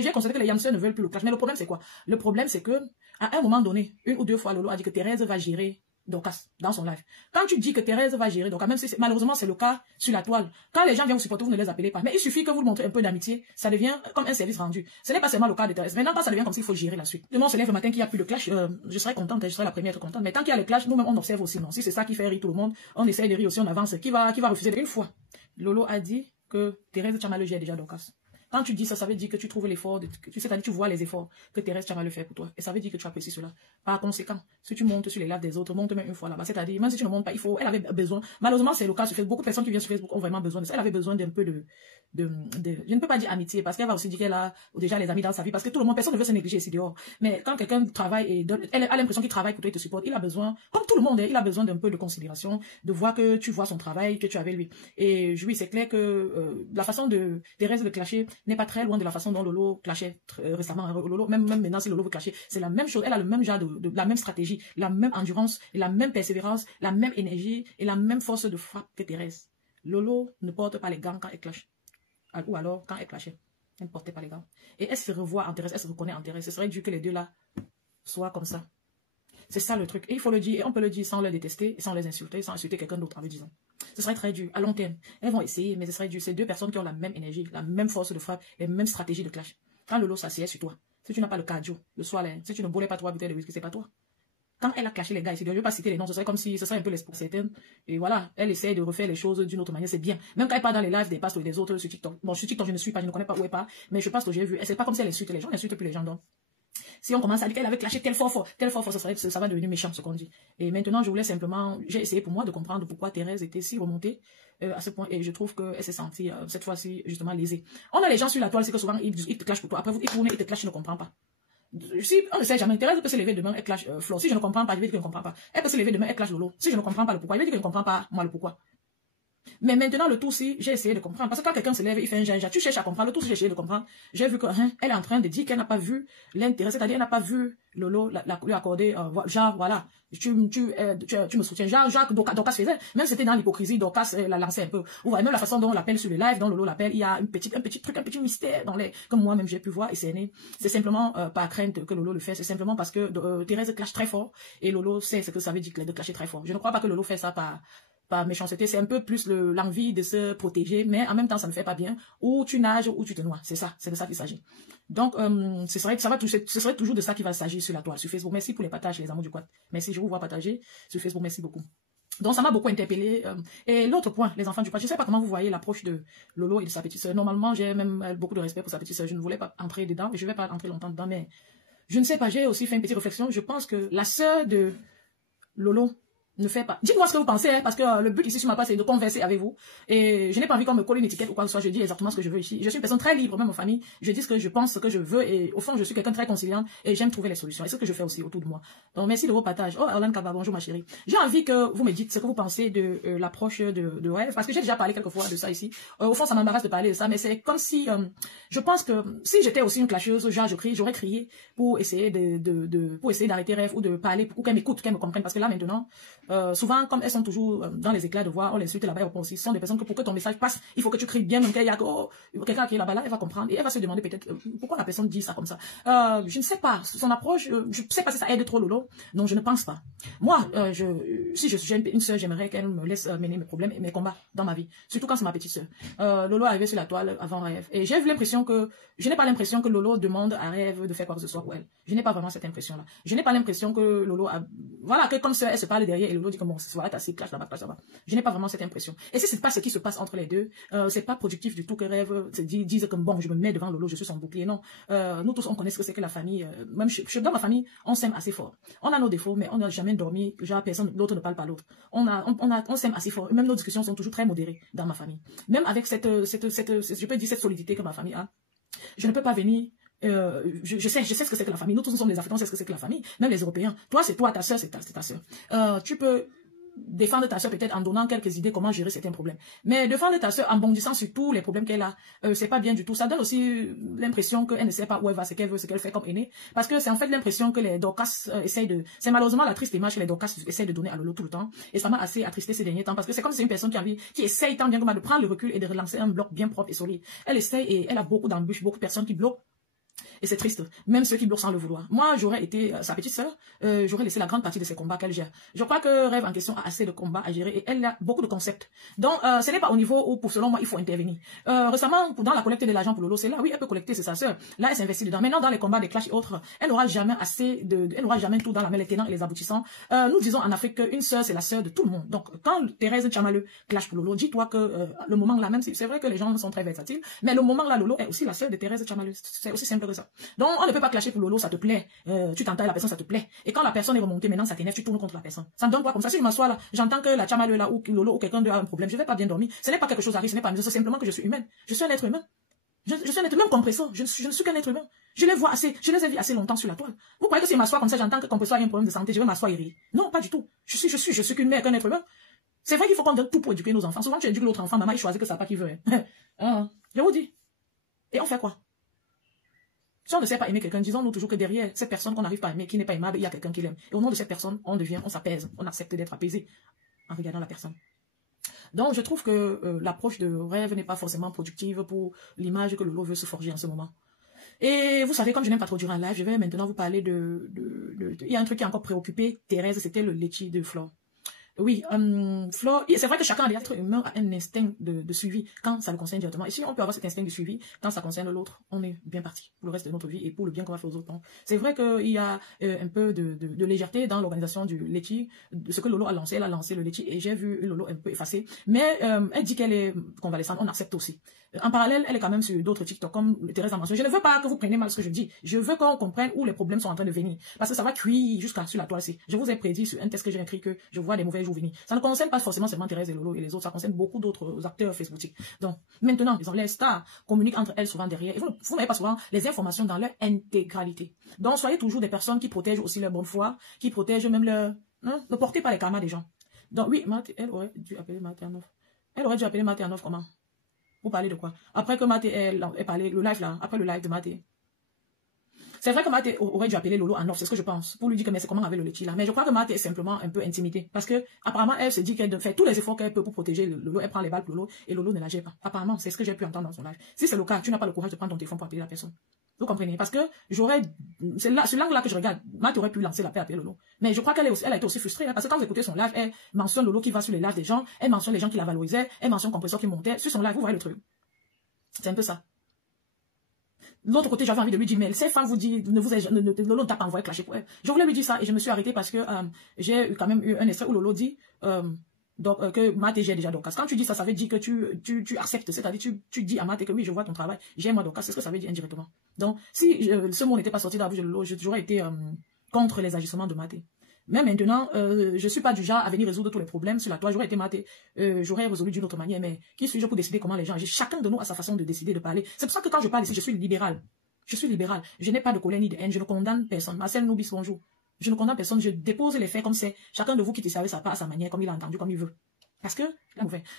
J'ai constaté que les Yamseurs ne veulent plus le clash. Mais le problème, c'est quoi? Le problème, c'est que, à un moment donné, une ou deux fois, Lolo a dit que Thérèse va gérer Dorcas dans son live. Quand tu dis que Thérèse va gérer Dorcas, même si malheureusement c'est le cas sur la toile, quand les gens viennent vous supporter, vous ne les appelez pas. Mais il suffit que vous montrez un peu d'amitié, ça devient comme un service rendu. Ce n'est pas seulement le cas de Thérèse. Maintenant, quand ça devient comme s'il faut gérer la suite. Le monde se lève le matin qu'il n'y a plus de clash, je serais contente, je serais la première à être contente. Mais tant qu'il y a le clash, nous-mêmes on observe aussi, non. Si c'est ça qui fait rire tout le monde, on essaye de rire aussi, on avance. Qui va refuser une fois? Lolo a dit que Thérèse Tchama le gère déjà Dorcas. Quand tu dis ça, ça veut dire que tu trouves l'effort, c'est-à-dire tu vois les efforts que Thérèse Tchama le fait pour toi. Et ça veut dire que tu apprécies cela. Par conséquent, si tu montes sur les lives des autres, monte même une fois là-bas. C'est-à-dire, même si tu ne montes pas, elle avait besoin. Malheureusement, c'est le cas sur Facebook. Beaucoup de personnes qui viennent sur Facebook ont vraiment besoin de ça. Elle avait besoin d'un peu je ne peux pas dire amitié, parce qu'elle va aussi dire qu'elle a déjà les amis dans sa vie, parce que tout le monde, personne ne veut se négliger ici dehors. Mais quand quelqu'un travaille et elle a l'impression qu'il travaille pour toi et te supporte, il a besoin, comme tout le monde, il a besoin d'un peu de considération, de voir que tu vois son travail, que tu es avec lui. Et oui, c'est clair que la façon de Thérèse de clasher n'est pas très loin de la façon dont Lolo clashait récemment. Lolo, même maintenant, si Lolo veut clasher, c'est la même chose. Elle a le même genre la même stratégie, la même endurance, et la même persévérance, la même énergie et la même force de frappe que Thérèse. Lolo ne porte pas les gants quand elle clash. Ou alors quand elle clashait, elle ne portait pas les gants. Et elle se revoit en Thérèse, elle se reconnaît en Thérèse. Ce serait dû que les deux là soient comme ça. C'est ça le truc. Et il faut le dire, et on peut le dire sans les détester, sans les insulter, sans insulter quelqu'un d'autre en le disant. Ce serait très dur, à long terme. Elles vont essayer, mais ce serait dur. C'est deux personnes qui ont la même énergie, la même force de frappe, les mêmes stratégies de clash. Quand Lolo s'assied sur toi, si tu n'as pas le cardio, le soir, là, si tu ne boulais pas 3 bouteilles de whisky, c'est pas toi. Quand elle a clashé les gars ici, je ne vais pas citer les noms, ce serait comme si ce serait un peu l'espoir certaine. Et voilà, elle essaie de refaire les choses d'une autre manière, c'est bien. Même quand elle part dans les lives des pastes et des autres sur TikTok. Bon, sur TikTok, je ne suis pas, je ne connais pas où elle part, mais je passe que j'ai vu. C'est pas comme si elle insulte les gens, elle insulte plus les gens. Donc, si on commence à dire qu'elle avait clashé tel fort, ça va devenir méchant, ce qu'on dit. Et maintenant, je voulais simplement, j'ai essayé pour moi de comprendre pourquoi Thérèse était si remontée à ce point, et je trouve qu'elle s'est sentie, cette fois-ci, justement, lésée. On a les gens sur la toile, c'est que souvent, ils te clashent pour toi. Après, ils tournent, ils te clashent, tu ne comprends pas. Si on ne sait jamais, Thérèse peut se lever demain, elle clash Flo. Si je ne comprends pas, je vais dire qu'elle ne comprend pas. Elle peut se lever demain, elle clash Lolo. Si je ne comprends pas le pourquoi, je vais dire qu'elle ne comprend pas moi le pourquoi. Mais maintenant, le tout, si j'ai essayé de comprendre, parce que quand quelqu'un se lève, il fait un ginja, tu cherches à comprendre, le tout, si j'ai essayé de comprendre, j'ai vu que, elle est en train de dire qu'elle n'a pas vu l'intérêt, c'est-à-dire, elle n'a pas vu Lolo lui accorder, genre, voilà, tu me soutiens, genre, Dorcas faisait, même c'était dans l'hypocrisie, Dorcas l'a lancé un peu, ou même la façon dont on l'appelle sur le live, dont Lolo l'appelle, il y a un petit truc, un petit mystère dans les, comme moi-même j'ai pu voir, et c'est simplement par crainte que Lolo le fait, c'est simplement parce que Thérèse clash très fort, et Lolo sait ce que ça veut dire de clasher très fort. Je ne crois pas que Lolo fait ça par méchanceté, c'est un peu plus l'envie de se protéger, mais en même temps, ça ne fait pas bien. Ou tu nages, ou tu te noies. C'est ça, c'est de ça qu'il s'agit. Donc, ce serait toujours de ça qu'il va s'agir sur la toile, sur Facebook. Merci pour les partages, les amours du quad. Merci, je vous vois partager sur Facebook, merci beaucoup. Donc, ça m'a beaucoup interpellé. Et l'autre point, les enfants du quad, je ne sais pas comment vous voyez l'approche de Lolo et de sa petite sœur. Normalement, j'ai même beaucoup de respect pour sa petite sœur. Je ne voulais pas entrer dedans, et je ne vais pas entrer longtemps dedans, mais je ne sais pas, j'ai aussi fait une petite réflexion. Je pense que la sœur de Lolo ne fait pas. Dites-moi ce que vous pensez, hein, parce que le but ici sur ma page, c'est de converser avec vous. Et je n'ai pas envie qu'on me colle une étiquette ou quoi que ce soit. Je dis exactement ce que je veux ici. Je suis une personne très libre, même en famille. Je dis ce que je pense, ce que je veux. Et au fond, je suis quelqu'un de très conciliant. Et j'aime trouver les solutions. Et c'est ce que je fais aussi autour de moi. Donc, merci de vos partages. Oh, Erlan Kaba, bonjour ma chérie. J'ai envie que vous me dites ce que vous pensez de l'approche de Rêve. Parce que j'ai déjà parlé quelquefois de ça ici. Au fond, ça m'embarrasse de parler de ça. Mais c'est comme si, je pense que si j'étais aussi une clasheuse, genre j'aurais crié pour essayer pour essayer d'arrêter Rêve ou de parler, ou qu'elle m'écoute, qu'elle me comprenne. Parce que là, maintenant, souvent, comme elles sont toujours dans les éclats de voix, on les insulte là-bas aussi. Ce sont des personnes que pour que ton message passe, il faut que tu cries bien, même qu'il y a quelqu'un qui est là-bas, là, elle va comprendre et elle va se demander peut-être pourquoi la personne dit ça comme ça. Je ne sais pas, son approche, je ne sais pas si ça aide trop Lolo, donc je ne pense pas. Moi, si j'ai une soeur, j'aimerais qu'elle me laisse mener mes problèmes et mes combats dans ma vie, surtout quand c'est ma petite soeur. Lolo arrivait sur la toile avant Rêve et j'ai vu l'impression que, je n'ai pas l'impression que Lolo demande à Rêve de faire quoi que ce soit pour elle. Je n'ai pas vraiment cette impression-là. Je n'ai pas l'impression que Lolo a, voilà, que comme ça, elle se parle derrière et Lolo dit que bon, ça va être assez clash là-bas, clash là-bas. Je n'ai pas vraiment cette impression. Et si c'est pas ce qui se passe entre les deux, c'est pas productif du tout que Rêve dise que bon, je me mets devant Lolo, je suis son bouclier. Non. Nous tous, on connaît ce que c'est que la famille. Même dans ma famille, on s'aime assez fort. On a nos défauts, mais on n'a jamais dormi. Genre, personne, l'autre ne parle pas l'autre. On s'aime assez fort. Même nos discussions sont toujours très modérées dans ma famille. Même avec je peux dire cette solidité que ma famille a. Je ne peux pas venir. Je sais ce que c'est que la famille. Nous tous nous sommes les Africains, on sait ce que c'est que la famille. Même les Européens. Toi, c'est toi, ta soeur, c'est ta soeur. Tu peux défendre ta soeur peut-être en donnant quelques idées comment gérer certains problèmes. Mais défendre ta soeur en bondissant sur tous les problèmes qu'elle a, c'est pas bien du tout. Ça donne aussi l'impression qu'elle ne sait pas où elle va, ce qu'elle veut, ce qu'elle fait comme aînée. Parce que c'est en fait l'impression que les Dorcas essayent de... C'est malheureusement la triste image que les Dorcas essayent de donner à Lolo tout le temps. Et ça m'a assez attristé ces derniers temps. Parce que c'est comme si c'est une personne qui essaye tant bien que mal de prendre le recul et de relancer un bloc bien propre et solide. Elle essaye et elle a beaucoup d'embûches, beaucoup de personnes qui bloquent Et c'est triste. Même ceux qui bourrent sans le vouloir. Moi, j'aurais été sa petite sœur, j'aurais laissé la grande partie de ses combats qu'elle gère. Je crois que Rêve en question a assez de combats à gérer et elle a beaucoup de concepts. Donc, ce n'est pas au niveau où, selon moi, il faut intervenir. Récemment, dans la collecte de l'argent pour Lolo, c'est là, oui, elle peut collecter, c'est sa sœur. Là, elle s'investit dedans. Maintenant, dans les combats, des clashs et autres, elle n'aura jamais elle n'aura jamais tout dans la main, les tenants et les aboutissants. Nous disons en Afrique qu'une sœur, c'est la sœur de tout le monde. Donc, quand Thérèse Tchamaleu clash pour Lolo, dis-toi que le moment là, même si c'est vrai que les gens sont très versatiles, mais le moment là, Lolo est aussi la sœur de Thérèse Tchamaleu. C'est aussi simple que ça. Donc, on ne peut pas clasher pour Lolo, ça te plaît. Tu t'entends la personne, ça te plaît. Et quand la personne est remontée, maintenant, ça t'énerve, tu tournes contre la personne. Ça me donne quoi comme ça? Si je m'assois là, j'entends que la Tchamaleu là, ou Lolo, ou quelqu'un a un problème, je vais pas bien dormir. Ce n'est pas quelque chose à risque, ce n'est pas c'est simplement que je suis humaine. Je suis un être humain. Je suis un être humain compresseur. Je ne suis qu'un être humain. Je les ai vus assez longtemps sur la toile. Vous croyez que si je m'assois comme ça, j'entends que compresseur a un problème de santé, je vais m'asseoir et rire? Non, pas du tout. Je suis qu'une mère, qu'un être humain. C'est vrai qu'il faut qu'on donne tout pour éduquer nos enfants. Souvent, tu éduques l'autre enfant, maman, il choisit que ça pas qu'il veut. Je vous dis. Et on fait quoi? Si on ne sait pas aimer quelqu'un, disons-nous toujours que derrière cette personne qu'on n'arrive pas à aimer, qui n'est pas aimable, il y a quelqu'un qui l'aime. Et au nom de cette personne, on s'apaise, on accepte d'être apaisé en regardant la personne. Donc, je trouve que l'approche de Rêve n'est pas forcément productive pour l'image que Lolo veut se forger en ce moment. Et vous savez, comme je n'aime pas trop durer un live, je vais maintenant vous parler il y a un truc qui a encore préoccupé Thérèse, c'était le litchi de Flore. Oui, Flore, c'est vrai que chacun des êtres humains a un instinct de suivi quand ça le concerne directement. Et si on peut avoir cet instinct de suivi quand ça concerne l'autre, on est bien parti pour le reste de notre vie et pour le bien qu'on va faire aux autres. C'est vrai qu'il y a un peu de légèreté dans l'organisation du Letchi, de ce que Lolo a lancé. Elle a lancé le Letchi et j'ai vu Lolo un peu effacée. Mais elle dit qu'elle est convalescente, on accepte aussi. En parallèle, elle est quand même sur d'autres TikTok, comme Thérèse a mentionné. Je ne veux pas que vous preniez mal ce que je dis. Je veux qu'on comprenne où les problèmes sont en train de venir. Parce que ça va cuire jusqu'à sur la toile. Je vous ai prédit sur un test que j'ai écrit que je vois des mauvais jours venir. Ça ne concerne pas forcément seulement Thérèse et Lolo et les autres. Ça concerne beaucoup d'autres acteurs Facebook. Donc, maintenant, disons, les stars communiquent entre elles souvent derrière. Et vous n'avez pas souvent les informations dans leur intégralité. Donc, soyez toujours des personnes qui protègent aussi leur bonne foi, qui protègent même leur... ne portez pas les karmas des gens. Donc, oui, elle aurait dû appeler Mathéanoff. Elle aurait dû appeler Mathéanoff comment? Vous parlez de quoi? Après que Mathé ait parlé, le live là, après le live de Mathé. C'est vrai que Mathé aurait dû appeler Lolo en off, c'est ce que je pense, pour lui dire que mais c'est comment avec le Letchi là. Mais je crois que Mathé est simplement un peu intimidée. Parce que apparemment elle se dit qu'elle fait tous les efforts qu'elle peut pour protéger Lolo, elle prend les balles pour Lolo et Lolo ne la gère pas. Apparemment, c'est ce que j'ai pu entendre dans son live. Si c'est le cas, tu n'as pas le courage de prendre ton téléphone pour appeler la personne. Vous comprenez? Parce que c'est là, ce langue-là que je regarde. Mathé aurait pu lancer l'appel à appeler Lolo. Mais je crois qu'elle a été aussi frustrée. Hein, parce que quand vous écoutez son live, elle mentionne Lolo qui va sur les lives des gens, elle mentionne les gens qui la valorisaient, elle mentionne compresseur qui montait. Sur son live, vous voyez le truc. C'est un peu ça. L'autre côté, j'avais envie de lui dire, mais ces femmes vous disent, Lolo ne t'a pas envoyé clasher pour elle. Je voulais lui dire ça et je me suis arrêtée parce que j'ai quand même eu un extrait où Lolo dit que Mathé j'ai déjà Dorcas. Quand tu dis ça, ça veut dire que tu acceptes, c'est-à-dire tu dis à Mathé que oui, je vois ton travail, j'ai moi Dorcas, c'est ce que ça veut dire indirectement. Donc, si ce mot n'était pas sorti de la bouche de Lolo, j'aurais été contre les agissements de Mathé. Mais maintenant, je suis pas du genre à venir résoudre tous les problèmes sur la toile. J'aurais été Mathé, j'aurais résolu d'une autre manière. Mais qui suis-je pour décider comment les gens... Chacun de nous a sa façon de décider, de parler. C'est pour ça que quand je parle ici, je suis libérale. Je suis libérale. Je n'ai pas de colère ni de haine. Je ne condamne personne. Marcel Noubis, bonjour. Je ne condamne personne. Je dépose les faits comme c'est. Chacun de vous qui savez sa part à sa manière, comme il a entendu, comme il veut. Parce que,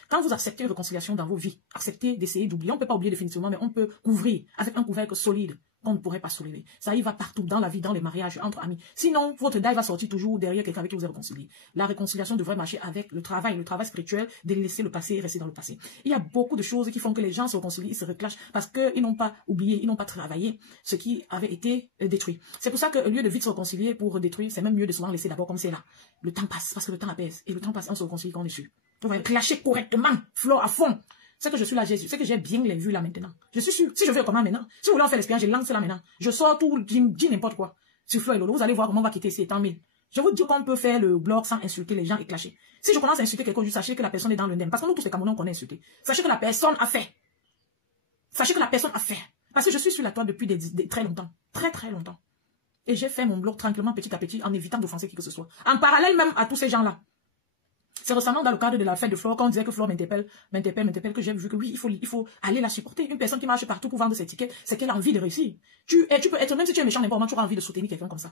quand vous acceptez une réconciliation dans vos vies, acceptez d'essayer d'oublier. On ne peut pas oublier définitivement, mais on peut couvrir avec un couvercle solide. On ne pourrait pas soulever. Ça y va partout, dans la vie, dans les mariages, entre amis. Sinon, votre deuil va sortir toujours derrière quelqu'un avec qui vous êtes réconcilié. La réconciliation devrait marcher avec le travail spirituel, de laisser le passé rester dans le passé. Il y a beaucoup de choses qui font que les gens se réconcilient, ils se reclashent, parce qu'ils n'ont pas oublié, ils n'ont pas travaillé ce qui avait été détruit. C'est pour ça qu'au lieu de vite se réconcilier pour détruire, c'est même mieux de souvent laisser d'abord comme c'est là. Le temps passe, parce que le temps apaise. Et le temps passe, on se réconcilie quand on est sûr. On va clasher correctement, Flore à fond. C'est que je suis là, Jésus. C'est que j'ai bien les vues là maintenant. Je suis sûr. Si je fais comment maintenant? Si vous voulez en faire l'expérience, je lance là maintenant. Je sors tout, dis n'importe quoi. Sur Flore et Lolo, vous allez voir comment on va quitter ces temps 1000. Je vous dis qu'on peut faire le blog sans insulter les gens et clasher. Si je commence à insulter quelqu'un, sachez que la personne est dans le nem. Parce que nous tous les Camerounais, on connaît insulter. Sachez que la personne a fait. Sachez que la personne a fait. Parce que je suis sur la toile depuis très longtemps. Très très longtemps. Et j'ai fait mon blog tranquillement, petit à petit, en évitant d'offenser qui que ce soit. En parallèle même à tous ces gens-là. C'est récemment dans le cadre de la fête de Flore, quand on disait que Flore m'interpelle, que j'ai vu que oui, il faut aller la supporter. Une personne qui marche partout pour vendre ses tickets, c'est qu'elle a envie de réussir. Tu peux être, même si tu es méchant n'importe comment, tu auras envie de soutenir quelqu'un comme ça.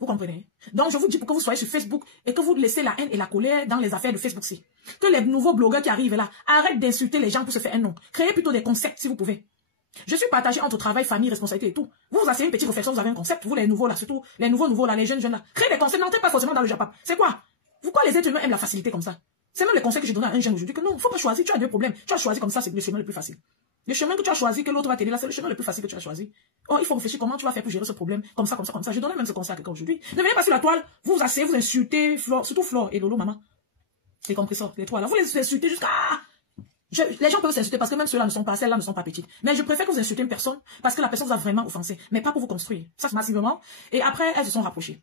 Vous comprenez? Donc, je vous dis pour que vous soyez sur Facebook et que vous laissez la haine et la colère dans les affaires de Facebook-ci. Que les nouveaux blogueurs qui arrivent là, arrêtent d'insulter les gens pour se faire un nom. Créez plutôt des concepts si vous pouvez. Je suis partagé entre travail, famille, responsabilité et tout. Vous asseyez une petite réflexion, vous avez un concept. Vous les nouveaux là, surtout les nouveaux là, les jeunes là. Créez des concepts, n'entrez pas forcément dans le Japon. C'est quoi? Pourquoi les êtres humains aiment la facilité comme ça? C'est même le conseil que j'ai donné à un jeune aujourd'hui que non, il ne faut pas choisir. Tu as deux problèmes. Tu as choisi comme ça, c'est le chemin le plus facile. Le chemin que tu as choisi, que l'autre va t'aider là, c'est le chemin le plus facile que tu as choisi. Oh, il faut réfléchir comment tu vas faire pour gérer ce problème. Comme ça, comme ça, comme ça. Je donnais même ce conseil à quelqu'un aujourd'hui. Ne venez pas sur la toile, vous vous asseyez, vous insultez Flore, surtout Flore et Lolo, maman. J'ai compris ça, les trois là. Vous les insultez jusqu'à... Les gens peuvent s'insulter parce que même ceux-là ne sont pas, celles-là ne sont pas petites. Mais je préfère que vous insultez une personne parce que la personne vous a vraiment offensé. Mais pas pour vous construire. Ça, c'est massivement. Et après, elles se sont rapprochées.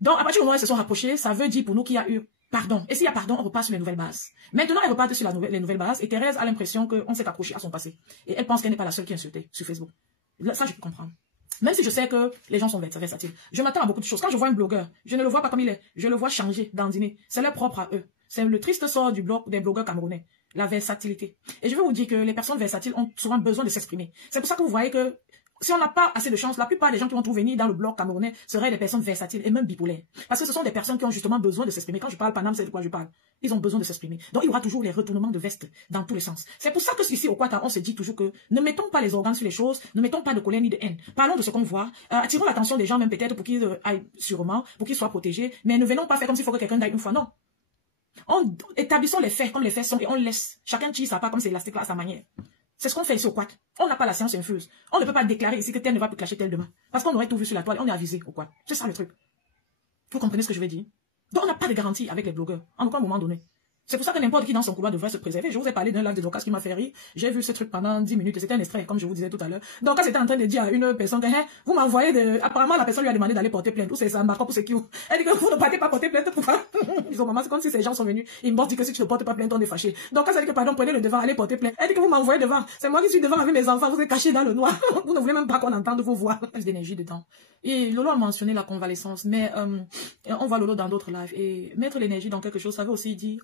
Donc, à partir du moment où elles se sont rapprochées, ça veut dire pour nous qu'il y a eu pardon. Et s'il y a pardon, on repart sur les nouvelles bases. Maintenant, elle repart sur les nouvelles bases et Thérèse a l'impression qu'on s'est accroché à son passé. Et elle pense qu'elle n'est pas la seule qui a insulté sur Facebook. Là, ça, je peux comprendre. Même si je sais que les gens sont versatiles. Je m'attends à beaucoup de choses. Quand je vois un blogueur, je ne le vois pas comme il est. Je le vois changer, dandiner. C'est leur propre à eux. C'est le triste sort des blogueurs camerounais. La versatilité. Et je veux vous dire que les personnes versatiles ont souvent besoin de s'exprimer. C'est pour ça que vous voyez que si on n'a pas assez de chance, la plupart des gens qui vont tout venir dans le blog camerounais seraient des personnes versatiles et même bipolaires. Parce que ce sont des personnes qui ont justement besoin de s'exprimer. Quand je parle Paname, c'est de quoi je parle. Ils ont besoin de s'exprimer. Donc il y aura toujours les retournements de veste dans tous les sens. C'est pour ça que ici au Quata, on se dit toujours que ne mettons pas les organes sur les choses, ne mettons pas de colère ni de haine. Parlons de ce qu'on voit, attirons l'attention des gens même peut-être pour qu'ils aillent sûrement, pour qu'ils soient protégés, mais ne venons pas faire comme s'il faut que quelqu'un aille une fois. Non. Établissons les faits comme les faits sont et on laisse. Chacun tire sa part comme c'est élastique là à sa manière. C'est ce qu'on fait ici au Quat. On n'a pas la science infuse. On ne peut pas déclarer ici que tel ne va plus clasher tel demain. Parce qu'on aurait tout vu sur la toile, on est avisé au Quat. C'est ça le truc. Vous comprenez ce que je veux dire? Donc on n'a pas de garantie avec les blogueurs, en aucun moment donné. C'est pour ça que n'importe qui dans son couloir devrait se préserver. Je vous ai parlé d'un live de Dorcas qui m'a fait rire. J'ai vu ce truc pendant 10 minutes et c'était un extrait, comme je vous disais tout à l'heure. Dorcas était en train de dire à une personne que, hey, vous m'envoyez de... Apparemment, la personne lui a demandé d'aller porter plainte. Ou c'est ça, Marco, ou c'est qui? Elle dit que vous ne partez pas porter plainte, pourquoi? Ils ont maman, c'est comme si ces gens sont venus. Ils m'ont dit que si tu ne portes pas plainte, on est fâché. Dorcas a dit que, pardon, prenez le devant, allez porter plainte. Elle dit que vous m'envoyez devant. C'est moi qui suis devant avec mes enfants, vous êtes cachés dans le noir. Vous ne voulez même pas qu'on entende vos voix. Il y a d'énergie dedans. Et Lolo a mentionné la convalescence, mais on voit Lolo dans d'autres lives. Et mettre l'énergie dans quelque chose, ça veut aussi dire...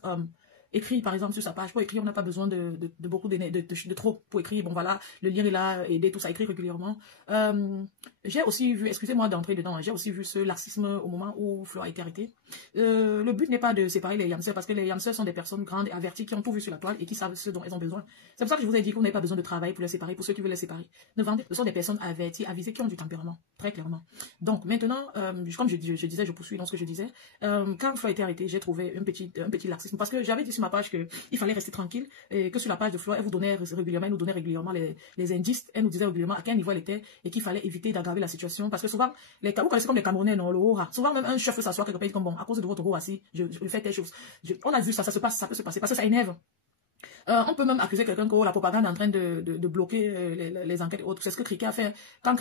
écrit par exemple sur sa page. Pour écrire, on n'a pas besoin de beaucoup de trop pour écrire. Bon voilà, le lien est là, aider tout ça, écrire régulièrement. J'ai aussi vu, excusez-moi d'entrer dedans, j'ai aussi vu ce laxisme au moment où Flore a été arrêtée. Le but n'est pas de séparer les yamseurs parce que les yamseurs sont des personnes grandes et averties qui ont tout vu sur la toile et qui savent ce dont elles ont besoin. C'est pour ça que je vous ai dit qu'on n'avait pas besoin de travailler pour les séparer, pour ceux qui veulent les séparer. Ne vendez, ce sont des personnes averties, avisées, qui ont du tempérament, très clairement. Donc maintenant, comme je disais, je poursuis dans ce que je disais. Quand Flore a été arrêtée, j'ai trouvé un petit laxisme parce que j'avais dit sur ma page qu'il fallait rester tranquille et que sur la page de Flore, elle vous donnait régulièrement, elle nous donnait régulièrement les indices, elle nous disait régulièrement à quel niveau elle était et qu'il fallait éviter d'aggraver la situation parce que souvent, vous connaissez comme les Camerounais, non, le Hora. Souvent même un chef s'assoit quelque part et dit comme bon, à cause de votre Hora, si je fais telle chose. On a vu ça, ça peut se passer parce que ça énerve. On peut même accuser quelqu'un que la propagande est en train de bloquer les enquêtes et autres. C'est ce que Cricket a fait. Quand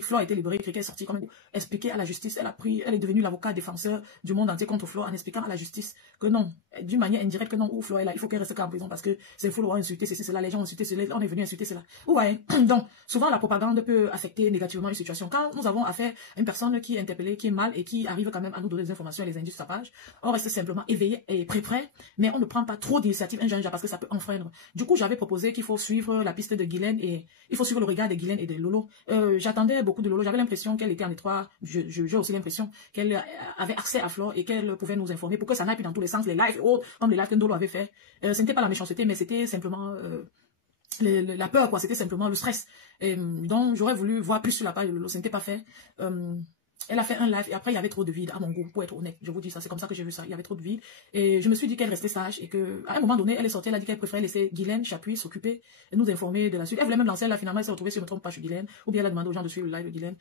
Flore a été libéré, Cricket est sorti comme expliquer à la justice. Elle est devenue l'avocat défenseur du monde entier contre Flore en expliquant à la justice que non, d'une manière indirecte que non, ou Flore est là, il faut qu'elle reste en prison parce que c'est fou d'avoir insulté ceci, cela, les gens ont insulté cela, on est venu insulter cela. Ouais. Donc, souvent la propagande peut affecter négativement une situation. Quand nous avons affaire à une personne qui est interpellée, qui est mal et qui arrive quand même à nous donner des informations et les indices sur sa page, on reste simplement éveillé et prêt, mais on ne prend pas trop d'initiatives parce que ça peut enfreindre. Du coup, j'avais proposé qu'il faut suivre la piste de Guylaine et il faut suivre le regard de Guylaine et de Lolo. J'attendais beaucoup de Lolo. J'avais l'impression qu'elle était en étroit. J'ai aussi l'impression qu'elle avait accès à Flore et qu'elle pouvait nous informer pour que ça n'aille plus dans tous les sens, les lives et autres, comme les lives que Lolo avait fait. Ce n'était pas la méchanceté, mais c'était simplement la peur, quoi. C'était simplement le stress. Donc, j'aurais voulu voir plus sur la page de Lolo. Ce n'était pas fait. Elle a fait un live et après il y avait trop de vide à mon goût, pour être honnête. Je vous dis ça, c'est comme ça que j'ai vu ça. Il y avait trop de vide et je me suis dit qu'elle restait sage et que à un moment donné, elle est sortie, elle a dit qu'elle préférait laisser Guylaine Chapuis s'occuper et nous informer de la suite. Elle voulait même lancer là, finalement elle s'est retrouvée sur notre page Guylaine ou bien elle a demandé aux gens de suivre le live de Guylaine.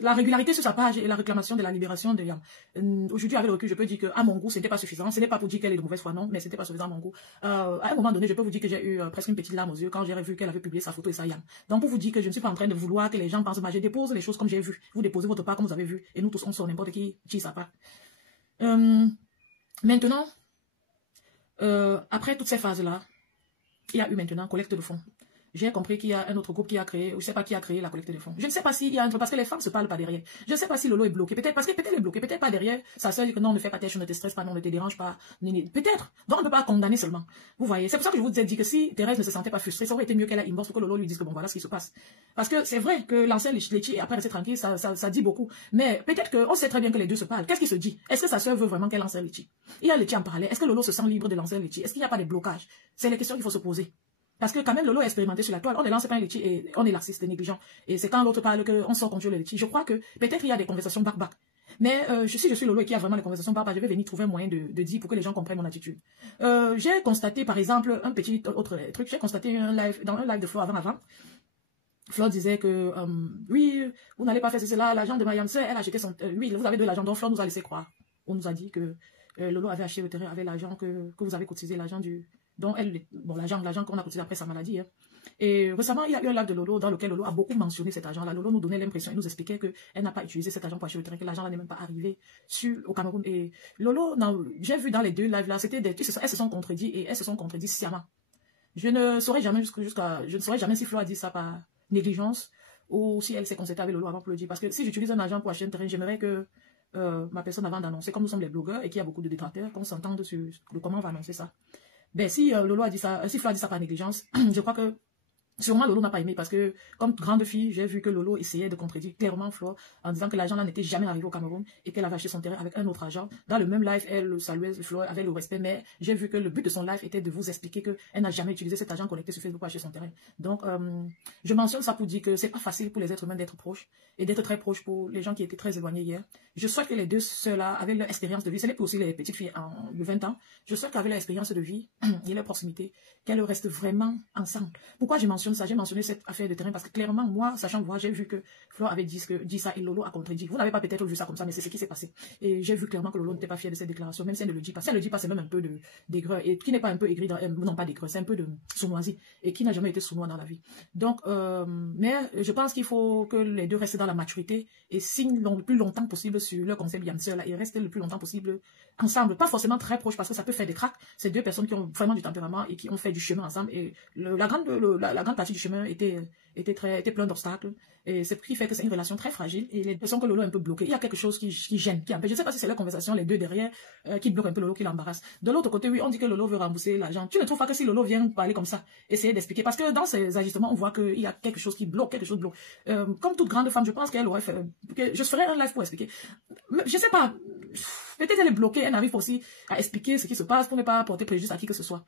La régularité sur sa page et la réclamation de la libération de Yam. Aujourd'hui, avec le recul, je peux dire que à mon goût, ce n'était pas suffisant. Ce n'est pas pour dire qu'elle est de mauvaise foi, non, mais c'était pas suffisant à mon goût. À un moment donné, je peux vous dire que j'ai eu presque une petite larme aux yeux quand j'ai vu qu'elle avait publié sa photo et sa Yam. Donc pour vous dire que je ne suis pas en train de vouloir que les gens pensent, je dépose les choses comme j'ai vu. Vous déposez votre part comme vous avez vu. Et nous tous, on sort n'importe qui sa part. Maintenant, après toutes ces phases-là, il y a eu maintenant collecte de fonds. J'ai compris qu'il y a un autre groupe qui a créé, ou je ne sais pas qui a créé la collecte de fonds. Je ne sais pas s'il y a un truc, parce que les femmes ne se parlent pas derrière. Je ne sais pas si Lolo est bloqué. Peut-être, parce que peut-être elle est bloquée, peut-être pas derrière. Sa sœur dit que non, ne fais pas telle chose, ne te stresse pas, non, ne te dérange pas. Peut-être. Donc on ne peut pas condamner seulement. Vous voyez. C'est pour ça que je vous ai dit que si Thérèse ne se sentait pas frustrée, ça aurait été mieux qu'elle ait inbox pour que Lolo lui dise que bon, voilà ce qui se passe. Parce que c'est vrai que lancer Litchi et après rester tranquille, ça dit beaucoup. Mais peut-être qu'on sait très bien que les deux se parlent. Qu'est-ce qui se dit? Est-ce que sa sœur veut vraiment qu'elle lance Litchi? Il y a Litchi en parallèle. Est-ce que Lolo se sent libre de lancer Litchi? Est-ce qu'il n'y a pas de blocage? C'est les questions qu'il faut se poser. Parce que quand même, Lolo a expérimenté sur la toile. On ne lance pas un litchi et on est laxiste et négligent. Et c'est quand l'autre parle qu'on sort contre le litchi. Je crois que peut-être il y a des conversations back-back. Mais je suis Lolo et qui a vraiment les conversations par je vais venir trouver un moyen de dire pour que les gens comprennent mon attitude. J'ai constaté, par exemple, un petit autre truc, j'ai constaté dans un live de Flo avant. Flo disait que, oui, vous n'allez pas faire cela, l'agent de Mayam, elle a acheté son... oui, vous avez de l'argent, donc Flo nous a laissé croire. On nous a dit que Lolo avait acheté le terrain avec l'argent que vous avez cotisé, l'argent du... Donc, l'argent qu'on a cotisé après sa maladie. Hein. Et récemment, il y a eu un live de Lolo dans lequel Lolo a beaucoup mentionné cet argent-là. Lolo nous donnait l'impression, il nous expliquait qu'elle n'a pas utilisé cet argent pour acheter le terrain, que l'argent n'est même pas arrivé au Cameroun. Et Lolo, j'ai vu dans les deux lives-là, elles se sont contredits et elles se sont contredits sciemment. Je ne saurais jamais si Flo a dit ça par négligence ou si elle s'est concertée avec Lolo avant pour le dire. Parce que si j'utilise un argent pour acheter un terrain, j'aimerais que ma personne avant d'annoncer, comme nous sommes les blogueurs et qu'il y a beaucoup de détracteurs, qu'on s'entende sur comment on va annoncer ça. Ben si Lolo a dit ça, si Flo a dit ça par négligence, je crois que sûrement Lolo n'a pas aimé parce que comme grande fille, j'ai vu que Lolo essayait de contredire clairement Flo en disant que l'argent là n'était jamais arrivé au Cameroun et qu'elle avait acheté son terrain avec un autre argent. Dans le même live, elle saluait Flo avec le respect, mais j'ai vu que le but de son live était de vous expliquer qu'elle n'a jamais utilisé cet argent collecté sur Facebook pour acheter son terrain. Donc, je mentionne ça pour dire que c'est pas facile pour les êtres humains d'être proches et d'être très proches pour les gens qui étaient très éloignés hier. Je souhaite que les deux sœurs-là, avec leur expérience de vie, ce n'est pas aussi les petites filles de 20 ans, je souhaite qu'avec leur expérience de vie et leur proximité, qu'elles restent vraiment ensemble. Pourquoi je mentionne ça? J'ai mentionné cette affaire de terrain parce que clairement, moi, sachant voir, j'ai vu que Flo avait dit ça et Lolo a contredit. Vous n'avez pas peut-être vu ça comme ça, mais c'est ce qui s'est passé. Et j'ai vu clairement que Lolo n'était pas fier de cette déclaration, même si elle ne le dit pas. Si elle ne le dit pas, c'est même un peu d'aigreur. Et qui n'est pas un peu aigri, non pas d'aigreur, c'est un peu de sournoisie. Et qui n'a jamais été sournois dans la vie. Donc, mais je pense qu'il faut que les deux restent dans la maturité et signent le plus longtemps possible sur leur concept Yamseur là et restent le plus longtemps possible ensemble. Pas forcément très proches parce que ça peut faire des cracks. C'est deux personnes qui ont vraiment du tempérament et qui ont fait du chemin ensemble. Et la grande partie du chemin était plein d'obstacles. Et c'est ce qui fait que c'est une relation très fragile. Et les personnes que Lolo est un peu bloqué. Il y a quelque chose qui gêne, qui empêche. Je ne sais pas si c'est la conversation, les deux derrière, qui bloquent un peu Lolo, qui l'embarrasse. De l'autre côté, oui, on dit que Lolo veut rembourser l'argent. Tu ne trouves pas que si Lolo vient parler comme ça, essayer d'expliquer, parce que dans ces ajustements, on voit qu'il y a quelque chose qui bloque, quelque chose bloque. Comme toute grande femme, je pense qu'elle aurait fait, je ferais un live pour expliquer. Je sais pas, peut-être elle est bloquée, elle n'arrive aussi à expliquer ce qui se passe pour ne pas porter préjudice à qui que ce soit.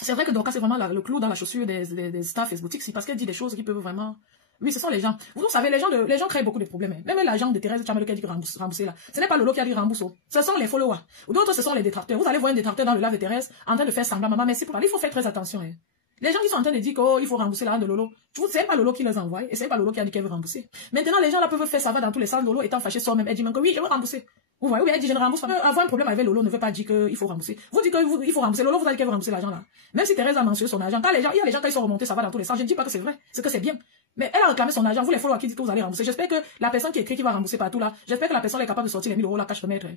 C'est vrai que Dorcas c'est vraiment le clou dans la chaussure des stars facebookiques, parce qu'elle dit des choses qui peuvent vraiment... Oui, ce sont les gens. Vous savez, les gens créent beaucoup de problèmes. Même l'agent de Thérèse Chamel qui a dit rembourser là. Ce n'est pas Lolo qui a dit rembourser. Ce sont les followers. Ou d'autres, ce sont les détracteurs. Vous allez voir un détracteur dans le live de Thérèse en train de faire semblant. Maman, merci pour parler. Il faut faire très attention. Hein. Les gens qui sont en train de dire qu'il faut rembourser l'argent de Lolo. C'est pas Lolo qui les envoie. Et c'est pas Lolo qui a dit qu'elle veut rembourser. Maintenant, les gens là peuvent faire ça va dans tous les sens. Lolo étant fâché sur même. Elle dit même que oui, je veux rembourser. Vous voyez, oui, elle dit je ne rembourse pas. Avoir un problème avec Lolo ne veut pas dire qu'il faut rembourser. Vous dites qu'il faut rembourser. Lolo, vous allez qu'elle veut rembourser l'argent là. Même si Thérèse a mentionné son argent. Il y a les gens qui sont remontés, ça va dans tous les sens. Je ne dis pas que c'est vrai. C'est que c'est bien. Mais elle a réclamé son argent. Vous les followers qui disent que vous allez rembourser. J'espère que la personne qui écrit qui va rembourser partout là, j'espère que la personne est capable de sortir les 1000 € la cache remettre.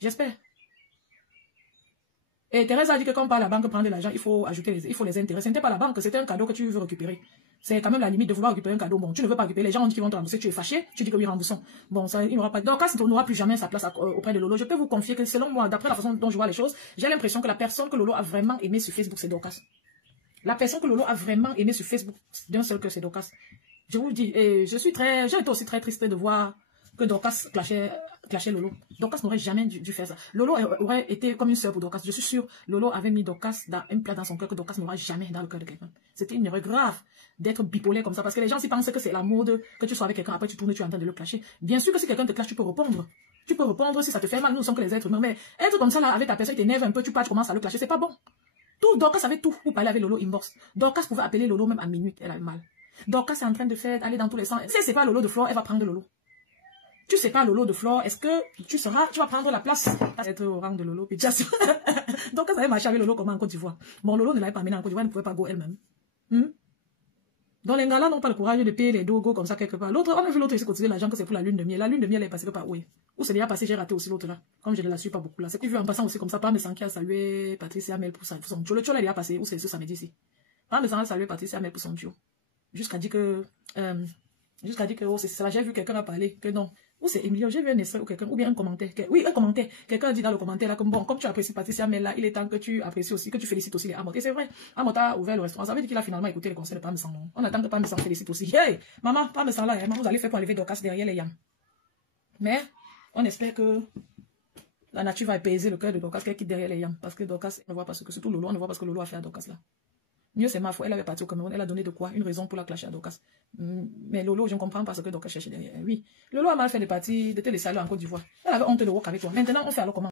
J'espère. Et Thérèse a dit que quand la banque prend de l'argent, il faut ajouter il faut les intérêts. Ce n'était pas la banque, c'était un cadeau que tu veux récupérer. C'est quand même la limite de vouloir récupérer un cadeau. Bon, tu ne veux pas récupérer. Les gens ont dit qu'ils vont te rembourser. Tu es fâché. Tu dis que oui, remboursons. Bon, ça, il n'aura pas. Donc, on n'aura plus jamais sa place auprès de Lolo. Je peux vous confier que selon moi, d'après la façon dont je vois les choses, j'ai l'impression que la personne que Lolo a vraiment aimée sur Facebook, c'est Dorcas. La personne que Lolo a vraiment aimée sur Facebook, d'un seul que c'est Dorcas. Je vous le dis, et j'ai été aussi très triste de voir que Dorcas clashait Lolo. Dorcas n'aurait jamais dû faire ça. Lolo aurait été comme une sœur pour Dorcas. Je suis sûre, Lolo avait mis Dorcas dans un plat dans son cœur que Dorcas n'aura jamais dans le cœur de quelqu'un. C'était une erreur grave d'être bipolaire comme ça, parce que les gens s'y pensent que c'est la mode, que tu sois avec quelqu'un, après tu tournes, tu es en train de le clasher. Bien sûr que si quelqu'un te clash, tu peux répondre. Tu peux répondre si ça te fait mal, nous ne sommes que les êtres humains. Mais être comme ça là, avec ta personne, t'énerve un peu, tu commences à le clasher, c'est pas bon. Dorcas avait tout pour parler avec Lolo inbox. Dorcas pouvait appeler Lolo même à minuit, elle a mal. Dorcas est en train de aller dans tous les sens. Si c'est pas Lolo de Flore, elle va prendre Lolo. Tu sais pas Lolo de Flore, est-ce que tu vas prendre la place être au rang de Lolo, puis donc elle avait marché avec Lolo comment en Côte d'Ivoire. Bon, Lolo ne l'avait pas amené en Côte d'Ivoire, elle ne pouvait pas go elle-même. Donc les gars-là n'ont pas le courage de payer les dogos comme ça quelque part. L'autre, on a vu l'autre ici cotiser l'argent que c'est pour la lune de miel. La lune de miel est passée par où? Où c'est déjà passé, j'ai raté aussi l'autre là. Comme je ne la suis pas beaucoup là. C'est que j'ai vu en passant aussi comme ça, pas me sentir qui a salué Patricia Mel pour son duo. Le duo là il est passé, où c'est ce samedi ici. Pas me sentir saluer Patricia Mel pour son duo. Jusqu'à dire que oh c'est ça, j'ai vu quelqu'un a parlé, que non. Ou c'est Emilio, j'ai vu un extrait ou quelqu'un, ou bien un commentaire. Oui, un commentaire. Quelqu'un a dit dans le commentaire là, comme bon, comme tu apprécies Patricia Mel là, il est temps que tu apprécies aussi, que tu félicites aussi les Amot. Et c'est vrai, Amot a ouvert le restaurant. Ça veut dire qu'il a finalement écouté les conseils de Pam San. On attend que Pam San félicite aussi. Hey, maman, Pam San là, maman, vous allez faire pour enlever Dorcas derrière les yams. Mais, on espère que la nature va apaiser le cœur de Dorcas qu'elle quitte derrière les yams. Parce que Dorcas ne voit pas ce que, surtout Lolo, on ne voit pas ce que Lolo a fait à Dorcas là. Mieux c'est ma foi, elle avait parti au Cameroun, elle a donné de quoi? Une raison pour la clasher à Dorcas. Mais Lolo, je ne comprends pas ce que Dorcas cherchait derrière. Oui, Lolo a mal fait de partir, de te laisser aller en Côte d'Ivoire. Elle avait honte de work avec toi. Maintenant, on fait alors comment?